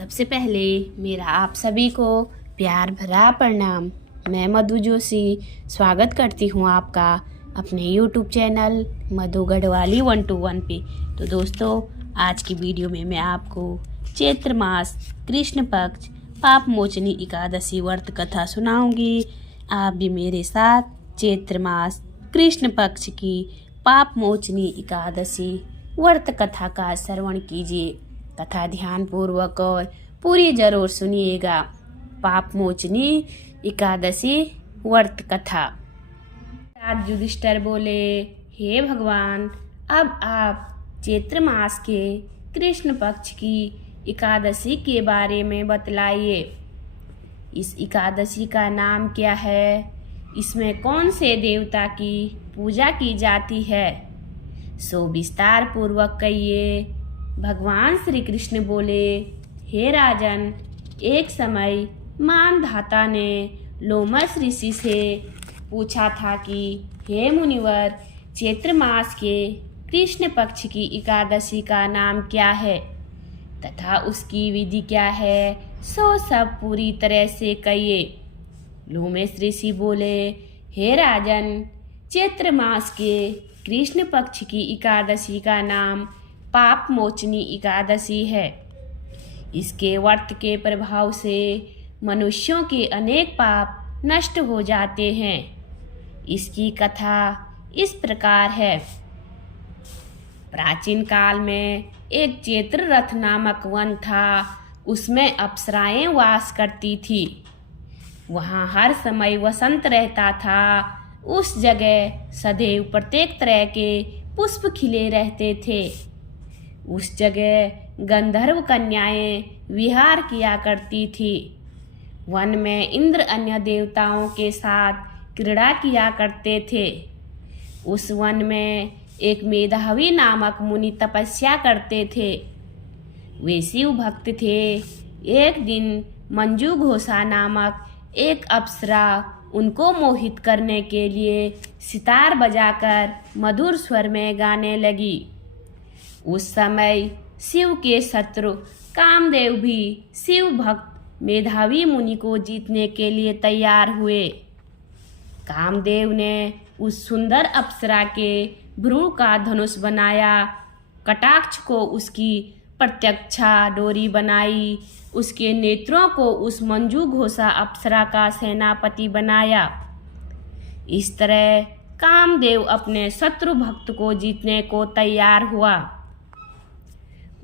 सबसे पहले मेरा आप सभी को प्यार भरा प्रणाम। मैं मधु जोशी स्वागत करती हूँ आपका अपने YouTube चैनल मधु गढ़वाली 121 पे। तो दोस्तों, आज की वीडियो में मैं आपको चैत्र मास कृष्ण पक्ष पाप मोचनी एकादशी व्रत कथा सुनाऊंगी। आप भी मेरे साथ चैत्र मास कृष्ण पक्ष की पाप मोचनी एकादशी व्रत कथा का श्रवण कीजिए। कथा ध्यान पूर्वक और पूरी जरूर सुनिएगा। पाप मोचनी एकादशी व्रत कथा। राज युधिष्ठिर बोले, हे भगवान, अब आप चैत्र मास के कृष्ण पक्ष की एकादशी के बारे में बतलाइए। इस एकादशी का नाम क्या है? इसमें कौन से देवता की पूजा की जाती है? सो विस्तार पूर्वक कहिए। भगवान श्री कृष्ण बोले, हे राजन, एक समय मानधाता ने लोमस ऋषि से पूछा था कि हे मुनिवर, चैत्र मास के कृष्ण पक्ष की एकादशी का नाम क्या है तथा उसकी विधि क्या है? सो सब पूरी तरह से कहिए। लोमस ऋषि बोले, हे राजन, चैत्र मास के कृष्ण पक्ष की एकादशी का नाम पाप मोचनी एकादशी है। इसके व्रत के प्रभाव से मनुष्यों के अनेक पाप नष्ट हो जाते हैं। इसकी कथा इस प्रकार है। प्राचीन काल में एक चैत्र रथ नामक वन था। उसमें अप्सराएं वास करती थी। वहाँ हर समय वसंत रहता था। उस जगह सदैव प्रत्येक तरह के पुष्प खिले रहते थे। उस जगह गंधर्व कन्याएं विहार किया करती थी। वन में इंद्र अन्य देवताओं के साथ क्रीड़ा किया करते थे। उस वन में एक मेधावी नामक मुनि तपस्या करते थे। वे शिव भक्त थे। एक दिन मंजू घोषा नामक एक अप्सरा उनको मोहित करने के लिए सितार बजाकर मधुर स्वर में गाने लगी। उस समय शिव के शत्रु कामदेव भी शिव भक्त मेधावी मुनि को जीतने के लिए तैयार हुए। कामदेव ने उस सुंदर अप्सरा के भ्रूण का धनुष बनाया, कटाक्ष को उसकी प्रत्यक्षा डोरी बनाई, उसके नेत्रों को उस मंजू घोषा अप्सरा का सेनापति बनाया। इस तरह कामदेव अपने शत्रु भक्त को जीतने को तैयार हुआ।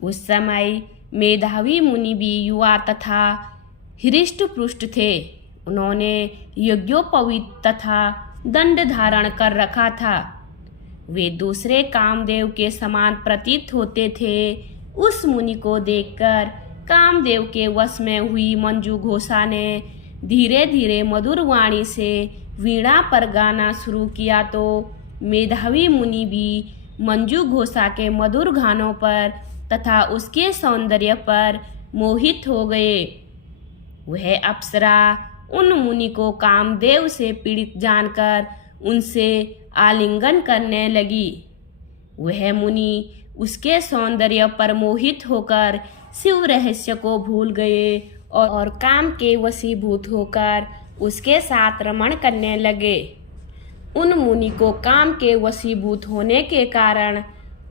उस समय मेधावी मुनि भी युवा तथा हृष्ट पुष्ट थे। उन्होंने यज्ञोपवीत तथा दंड धारण कर रखा था। वे दूसरे कामदेव के समान प्रतीत होते थे। उस मुनि को देखकर कामदेव के वश में हुई मंजू घोषा ने धीरे धीरे मधुर वाणी से वीणा पर गाना शुरू किया तो मेधावी मुनि भी मंजू घोषा के मधुर गानों पर तथा उसके सौंदर्य पर मोहित हो गए। वह अप्सरा उन मुनि को कामदेव से पीड़ित जानकर उनसे आलिंगन करने लगी। वह मुनि उसके सौंदर्य पर मोहित होकर शिव रहस्य को भूल गए और काम के वशीभूत होकर उसके साथ रमण करने लगे। उन मुनि को काम के वशीभूत होने के कारण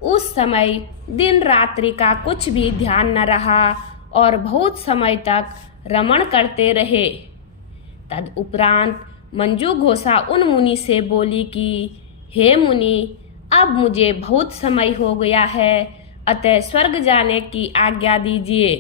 उस समय दिन रात्रि का कुछ भी ध्यान न रहा और बहुत समय तक रमण करते रहे। तद उपरांत मंजू घोषा उन मुनि से बोली कि हे मुनि, अब मुझे बहुत समय हो गया है, अतः स्वर्ग जाने की आज्ञा दीजिए।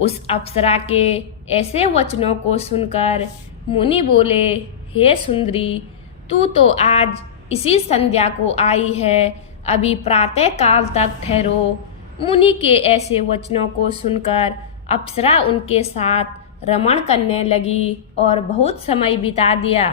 उस अप्सरा के ऐसे वचनों को सुनकर मुनि बोले, हे सुंदरी, तू तो आज इसी संध्या को आई है, अभी प्रातः काल तक ठहरो। मुनि के ऐसे वचनों को सुनकर अप्सरा उनके साथ रमण करने लगी और बहुत समय बिता दिया।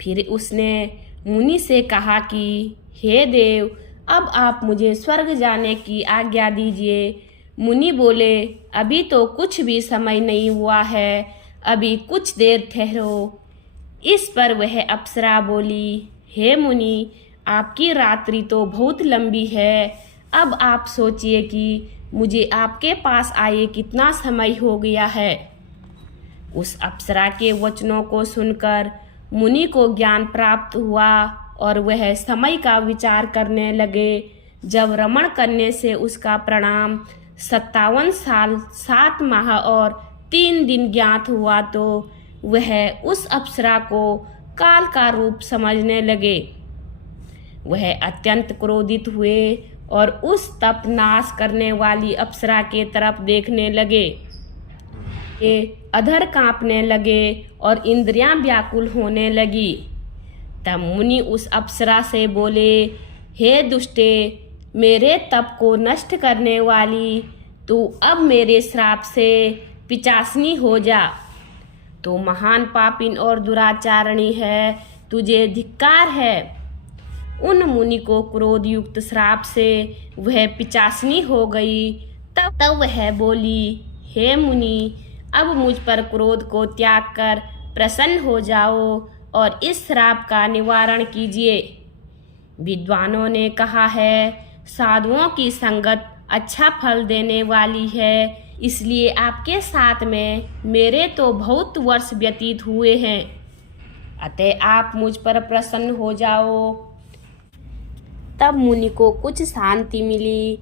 फिर उसने मुनि से कहा कि हे देव, अब आप मुझे स्वर्ग जाने की आज्ञा दीजिए। मुनि बोले, अभी तो कुछ भी समय नहीं हुआ है, अभी कुछ देर ठहरो। इस पर वह अप्सरा बोली, हे मुनि, आपकी रात्रि तो बहुत लंबी है, अब आप सोचिए कि मुझे आपके पास आए कितना समय हो गया है। उस अप्सरा के वचनों को सुनकर मुनि को ज्ञान प्राप्त हुआ और वह समय का विचार करने लगे। जब रमण करने से उसका परिणाम 57 साल 7 माह और 3 दिन ज्ञात हुआ तो वह उस अप्सरा को काल का रूप समझने लगे। वह अत्यंत क्रोधित हुए और उस तप नाश करने वाली अप्सरा के तरफ देखने लगे। ये अधर कांपने लगे और इंद्रियां व्याकुल होने लगी। तब मुनि उस अप्सरा से बोले, हे दुष्टे, मेरे तप को नष्ट करने वाली, तू अब मेरे श्राप से पिचासनी हो जा। तो महान पापिन और दुराचारणी है, तुझे धिक्कार है। उन मुनि को क्रोध युक्त श्राप से वह पिचासनी हो गई। तब वह बोली, हे मुनि, अब मुझ पर क्रोध को त्याग कर प्रसन्न हो जाओ और इस श्राप का निवारण कीजिए। विद्वानों ने कहा है, साधुओं की संगत अच्छा फल देने वाली है, इसलिए आपके साथ में मेरे तो बहुत वर्ष व्यतीत हुए हैं, अतः आप मुझ पर प्रसन्न हो जाओ। तब मुनि को कुछ शांति मिली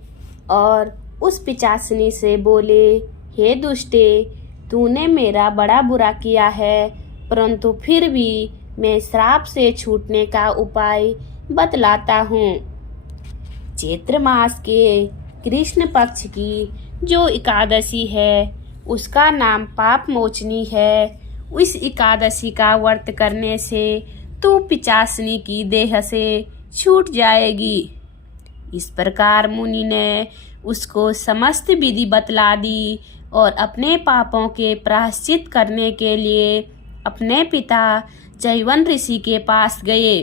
और उस पिचासनी से बोले, हे दुष्टे, तूने मेरा बड़ा बुरा किया है, परंतु फिर भी मैं श्राप से छूटने का उपाय बतलाता हूँ। चैत्र मास के कृष्ण पक्ष की जो एकादशी है उसका नाम पाप मोचनी है। उस एकादशी का व्रत करने से तू पिचासनी की देह से छूट जाएगी। इस प्रकार मुनि ने उसको समस्त विधि बतला दी और अपने पापों के प्रायश्चित करने के लिए अपने पिता चैवन ऋषि के पास गए।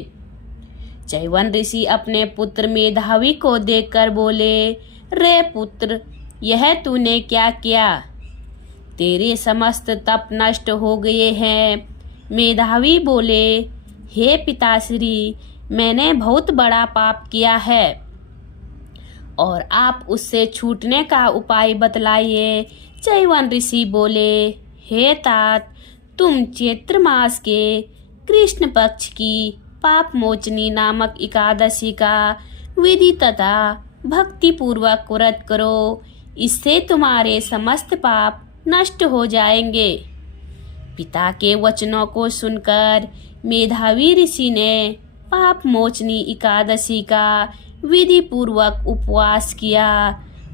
चैवन ऋषि अपने पुत्र मेधावी को देखकर बोले, रे पुत्र, यह तूने क्या किया? तेरे समस्त तप नष्ट हो गए हैं। मेधावी बोले, हे पिताश्री, मैंने बहुत बड़ा पाप किया है और आप उससे छूटने का उपाय बतलाइए। चैवन ऋषि बोले, हे तात, तुम चैत्र मास के कृष्ण पक्ष की पाप मोचनी नामक एकादशी का विधि तथा भक्ति पूर्वक व्रत करो, इससे तुम्हारे समस्त पाप नष्ट हो जाएंगे। पिता के वचनों को सुनकर मेधावी ऋषि ने पाप मोचनी एकादशी का विधि पूर्वक उपवास किया।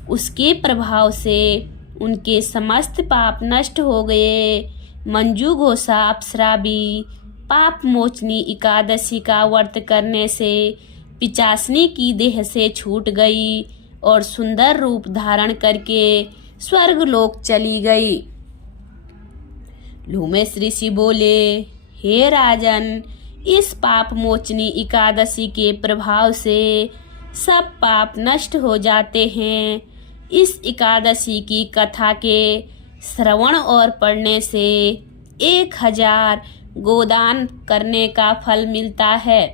उसके प्रभाव से उनके समस्त पाप नष्ट हो गए। मंजू घोषा अप्सरा भी पाप मोचनी एकादशी का व्रत करने से पिचासनी की देह से छूट गई और सुंदर रूप धारण करके स्वर्ग लोक चली गई। लूमेश ऋषि बोले, हे राजन, इस पाप मोचनी एकादशी के प्रभाव से सब पाप नष्ट हो जाते हैं। इस एकादशी की कथा के श्रवण और पढ़ने से 1000 गोदान करने का फल मिलता है।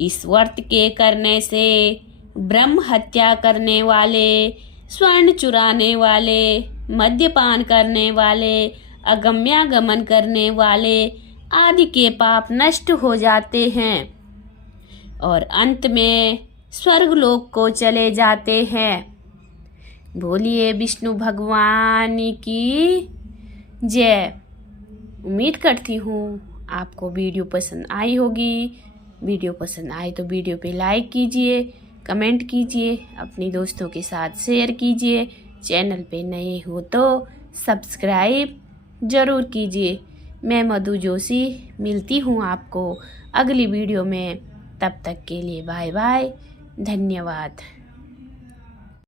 इस व्रत के करने से ब्रह्म हत्या करने वाले, स्वर्ण चुराने वाले, मद्यपान करने वाले, अगम्यागमन करने वाले आदि के पाप नष्ट हो जाते हैं और अंत में स्वर्गलोक को चले जाते हैं। बोलिए विष्णु भगवान की जय। उम्मीद करती हूँ आपको वीडियो पसंद आई होगी। वीडियो पसंद आए तो वीडियो पे लाइक कीजिए, कमेंट कीजिए, अपने दोस्तों के साथ शेयर कीजिए। चैनल पे नए हो तो सब्सक्राइब ज़रूर कीजिए। मैं मधु जोशी मिलती हूँ आपको अगली वीडियो में। तब तक के लिए बाय बाय, धन्यवाद।